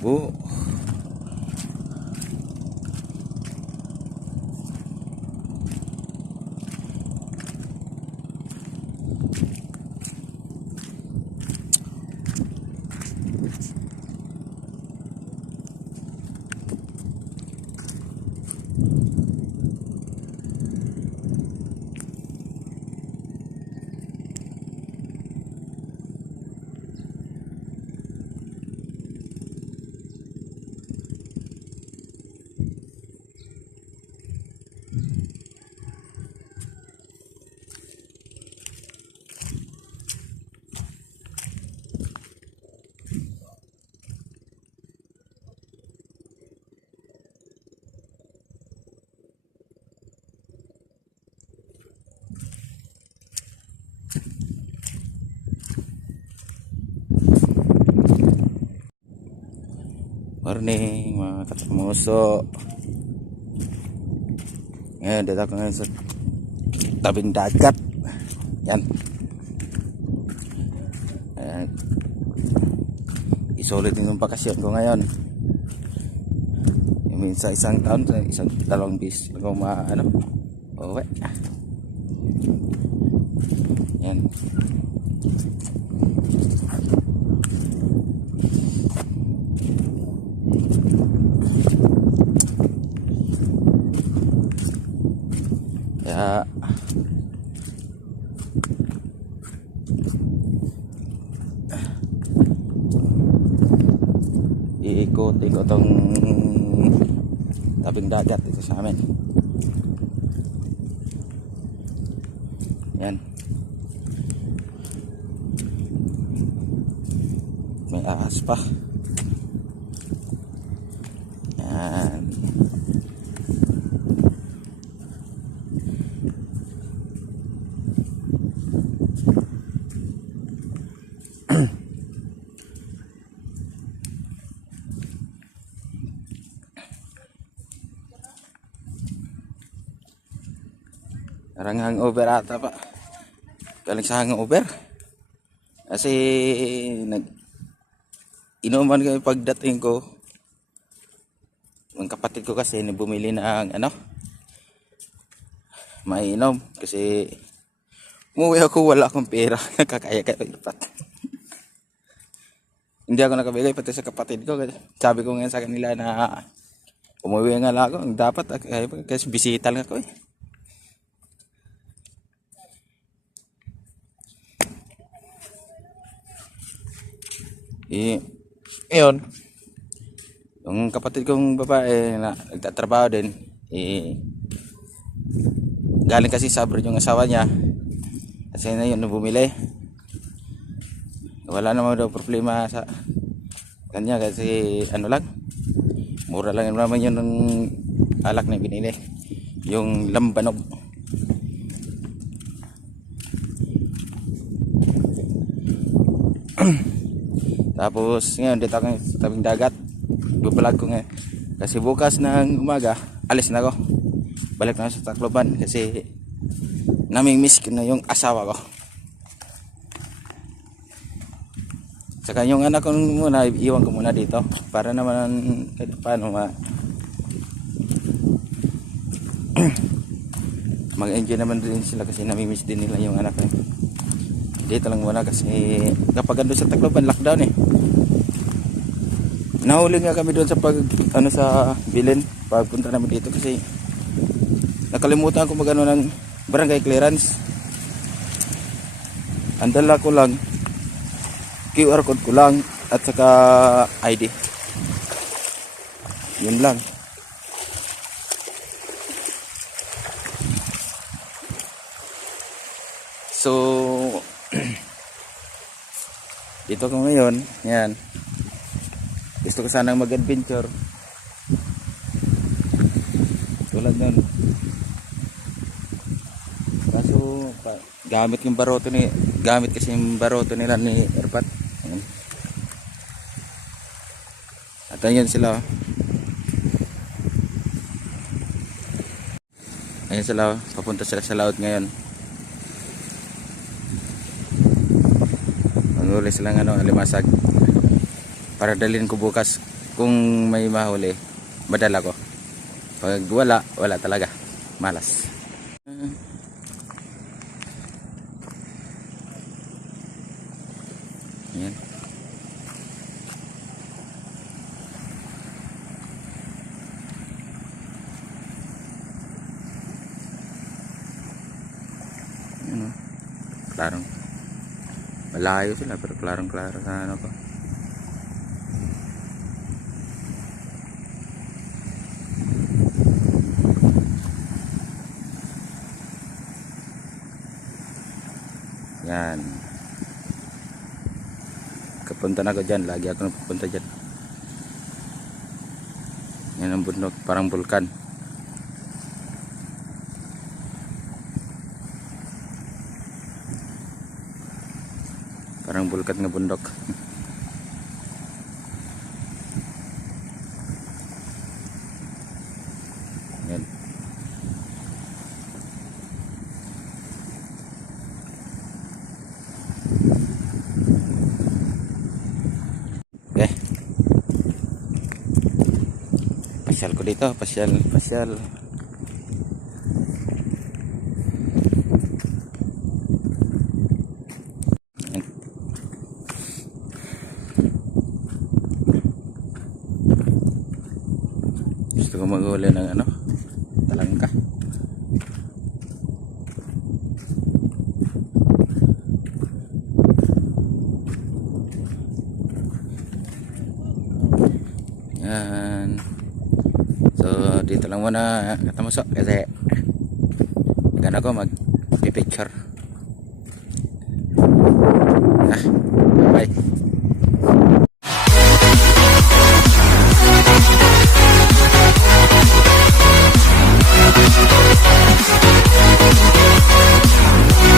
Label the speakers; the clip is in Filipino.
Speaker 1: 我。Morning mga katumuso. Ngayon, dito ako ngayon sa tabing dagat. Yan. Ayan. Isulit yung bakasyon ko ngayon. I mean, sa isang taon, sa isang dalawang bis ako ma, ano, uwi. Yan. Kaya iikot ikot tong tabing dagat dito sa amin. Yan. May ahas pa. Yan. Parang hangover ata pa. Galing sa hangover. Kasi nag inuman kami pagdating ko. Ang kapatid ko kasi bumili ng ano mainom kasi umuwi ako wala akong pera nakakaya kaya ipat hindi ako nakabigay pati sa kapatid ko sabi ko ngayon sa kanila na umuwi nga lang ako dapat ay, kasi bisita lang ako eh Eh, ngayon, yung kapatid kong babae na nagtatrabaho din, eh, galing kasi sa abroad yung asawa niya. Kasi na yun, bumili. Wala naman daw problema sa kanya kasi ano lang, mura lang naman yun ng alak na binili. Yung lambanog. Tapos ngayon dito ako sa tabing dagat. Babalag ko ngayon. Kasi bukas ng umaga, alis na ako. Balik na ako sa Tacloban kasi namimiss ko na yung asawa ko. Saka yung anak ko muna, iwan ko muna dito. Para naman kahit paano ma mag-enjoy naman din sila kasi namimiss din nila yung anak ko. Dito lang muna kasi kapag ando sa Tacloban, lockdown eh. Nahuli nga kami doon sa pag ano sa Bilin pagpunta namin dito kasi nakalimutan ko magano ng barangay clearance. Ang dala ko lang QR code ko lang at saka ID. Yun lang. So dito ko ngayon, yan. Gusto ko sanang mag-adventure. Tulad nun. Kaso, pa, gamit yung baroto ni, gamit kasi yung baroto nila ni Erpat. Ayan. At ayun sila. oh. Ayun sila, oh. papunta sila sa laut ngayon. Manghuli silang ano, alimasag para dalhin ko bukas kung may mahuli, madala ko. Pag wala, wala talaga. Malas. Yan. Yan o. Klarong. Malayo sila pero klarong klaro sa ano ko. Yan. Kapunta na ako dyan. Lagi ako napupunta dyan. Yan ang bundok. Parang bulkan. Parang bulkan nga bundok. Pasyal ko dito, pasyal, pasyal. Gusto ko mag-uli ng ano, talangka. Yan. So, dito lang muna katamuso kasi maganda ko mag picture.